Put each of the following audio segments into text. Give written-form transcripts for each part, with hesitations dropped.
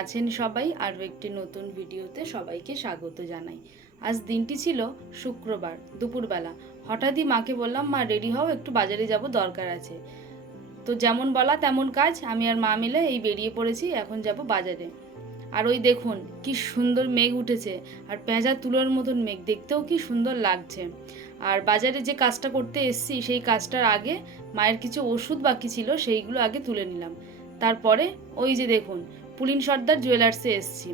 আছেন সবাই? আরও একটি নতুন ভিডিওতে সবাইকে স্বাগত জানাই। আজ দিনটি ছিল শুক্রবার দুপুরবেলা। হঠাৎই মাকে বললাম, মা রেডি হও, একটু বাজারে যাব, দরকার আছে। তো যেমন বলা তেমন কাজ, আমি আর মা মিলে এই বেরিয়ে পড়েছি, এখন যাব বাজারে। আর ওই দেখুন কি সুন্দর মেঘ উঠেছে, আর পেঁজা তুলোর মতন মেঘ, দেখতেও কি সুন্দর লাগছে। আর বাজারে যে কাজটা করতে এসছি সেই কাজটার আগে মায়ের কিছু ওষুধ বাকি ছিল, সেইগুলো আগে তুলে নিলাম। তারপরে ওই যে দেখুন পুলিন সর্দার জুয়েলার্সে এসছি।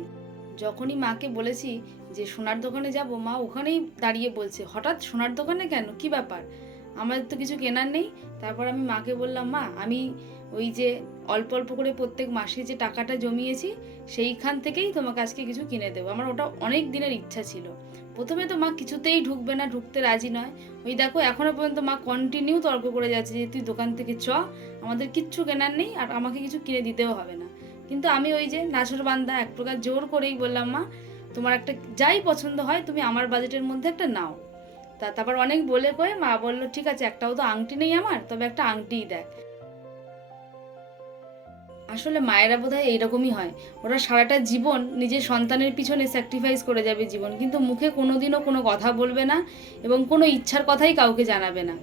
যখনই মাকে বলেছি যে সোনার দোকানে যাব, মা ওখানেই দাঁড়িয়ে বলছে, হঠাৎ সোনার দোকানে কেন, কি ব্যাপার? আমাদের তো কিছু কেনার নেই। তারপর আমি মাকে বললাম, মা আমি ওই যে অল্প অল্প করে প্রত্যেক মাসে যে টাকাটা জমিয়েছি সেইখান থেকেই তোমাকে আজকে কিছু কিনে দেবো, আমার ওটা অনেক দিনের ইচ্ছা ছিল। প্রথমে তো মা কিছুতেই ঢুকবে না, ঢুকতে রাজি নয়। ওই দেখো এখনো পর্যন্ত মা কন্টিনিউ তর্ক করে যাচ্ছে যে তুই দোকান থেকে চ, আমাদের কিচ্ছু কেনার নেই আর আমাকে কিছু কিনে দিতেও হবে না। কিন্তু আমি ওই যে নাছোড় বান্দা, এক প্রকার জোর করেই বললাম, মা তোমার একটা যাই পছন্দ হয় তুমি আমার বাজেটের মধ্যে একটা নাও। তারপর অনেক বলে কয়ে মা বললো, ঠিক আছে, একটাও তো আংটি নেই আমার, তবে একটা আংটিই দেখ। আসলে মায়েরা বোধহয় এইরকমই হয়, ওরা সারাটা জীবন নিজের সন্তানের পিছনে স্যাক্রিফাইস করে যাবে জীবন, কিন্তু মুখে কোনোদিনও কোনো কথা বলবে না এবং কোনো ইচ্ছার কথাই কাউকে জানাবে না।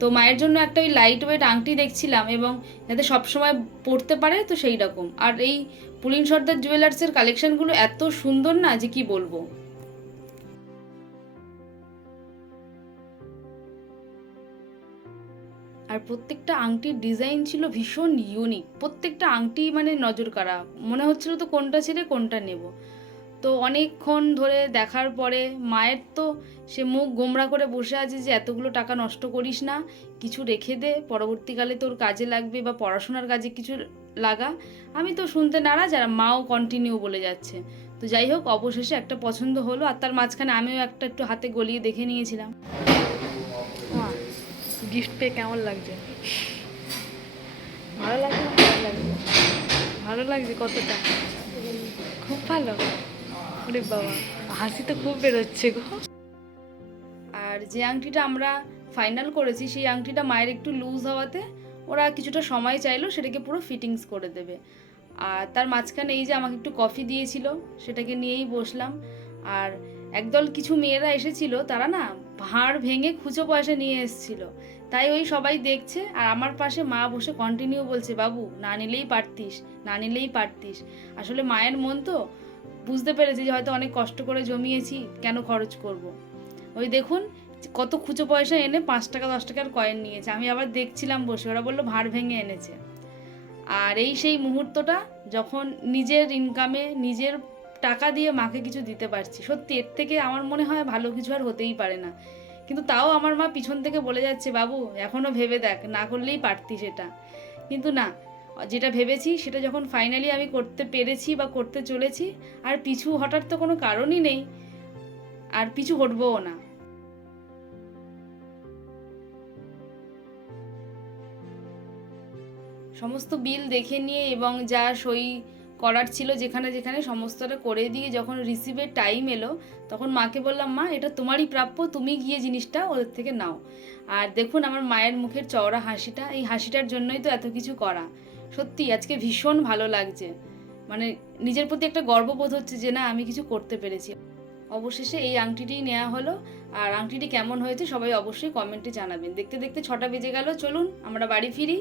তো মায়ের জন্য একটা ওই লাইট ওয়েট আংটি দেখছিলাম, এবং যাতে সবসময় পরতে পারে, তো সেই রকম। আর এই পুলিন সর্দার জুয়েলার্সের কালেকশনগুলো এত সুন্দর না যে কি বলবো। আর প্রত্যেকটা আংটির ডিজাইন ছিল ভীষণ ইউনিক, প্রত্যেকটা আংটি মানে নজর কাড়া, মনে হচ্ছিল তো কোনটা ছেড়ে কোনটা নেব। তো অনেকক্ষণ ধরে দেখার পরে মায়ের তো সে মুখ গোমড়া করে বসে আছে যে এতগুলো টাকা নষ্ট করিস না, কিছু রেখে দে, পরবর্তীকালে তোর কাজে লাগবে বা পড়াশোনার কাজে কিছু লাগা। আমি তো শুনতে নারাজ, আর মাও কন্টিনিউ বলে যাচ্ছে। তো যাই হোক, অবশেষে একটা পছন্দ হলো, আর তার মাঝখানে আমিও একটা একটু হাতে গলিয়ে দেখে নিয়েছিলাম। গিফট পেয়ে কেমন লাগছে? ভালো লাগছে না খারাপ লাগছে? ভালো লাগছে কতটা? খুব ভালো। ওরে বাবা, হাসি তো খুব বেরোচ্ছে গো। আর যে আংটিটা আমরা ফাইনাল করেছি সেই আংটিটা মায়ের একটু লুজ হওয়াতে ওরা কিছুটা সময় চাইলো সেটাকে পুরো ফিটিংস করে দেবে। আর তার মাঝখানে এই যে আমাকে একটু কফি দিয়েছিল, সেটাকে নিয়েই বসলাম। আর একদল কিছু মেয়েরা এসেছিল, তারা না ভাঁড় ভেঙে খুচো পয়সা নিয়ে এসেছিল, তাই ওই সবাই দেখছে। আর আমার পাশে মা বসে কন্টিনিউ বলছে, বাবু না নিলেই পারতিস, না নিলেই পারতিস। আসলে মায়ের মন তো বুঝতে পেরেছি যে হয়তো অনেক কষ্ট করে জমিয়েছি, কেন খরচ করব। ওই দেখুন কত খুচো পয়সা এনে 5 টাকা 10 টাকার কয়েন নিয়েছে, আমি আবার দেখছিলাম বসে, ওরা বললো ভাঁড় ভেঙে এনেছে। আর এই সেই মুহূর্তটা যখন নিজের ইনকামে নিজের টাকা দিয়ে মাকে কিছু দিতে পারছি, সত্যি এর থেকে আমার মনে হয় ভালো কিছু আর হতেই পারে না। কিন্তু তাও আমার মা পিছন থেকে বলে যাচ্ছে, বাবু এখনও ভেবে দেখ, না করলেই পারতি সেটা। কিন্তু না, যেটা ভেবেছি সেটা যখন ফাইনালি আমি করতে পেরেছি বা করতে চলেছি, আর পিছু হটার তো কোনো কারণই নেই, আর পিছু হটবও না। সমস্ত বিল দেখে নিয়ে এবং যা সই করার ছিল যেখানে যেখানে সমস্তটা করে দিয়ে যখন রিসিভের টাইম এলো, তখন মাকে বললাম, মা এটা তোমারই প্রাপ্য, তুমি গিয়ে জিনিসটা ওদের থেকে নাও। আর দেখুন আমার মায়ের মুখের চওড়া হাসিটা, এই হাসিটার জন্যই তো এত কিছু করা। সত্যি আজকে ভীষণ ভালো লাগছে, মানে নিজের প্রতি একটা গর্ববোধ হচ্ছে যে না আমি কিছু করতে পেরেছি। অবশেষে এই আংটিটিই নেওয়া হলো। আর আংটিটি কেমন হয়েছে সবাই অবশ্যই কমেন্টে জানাবেন। দেখতে দেখতে 6টা বেজে গেল, চলুন আমরা বাড়ি ফিরি।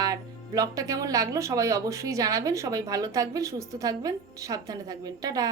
আর ব্লগটা কেমন লাগলো সবাই অবশ্যই জানাবেন। সবাই ভালো থাকবেন, সুস্থ থাকবেন, সাবধানে থাকবেন। টাটা।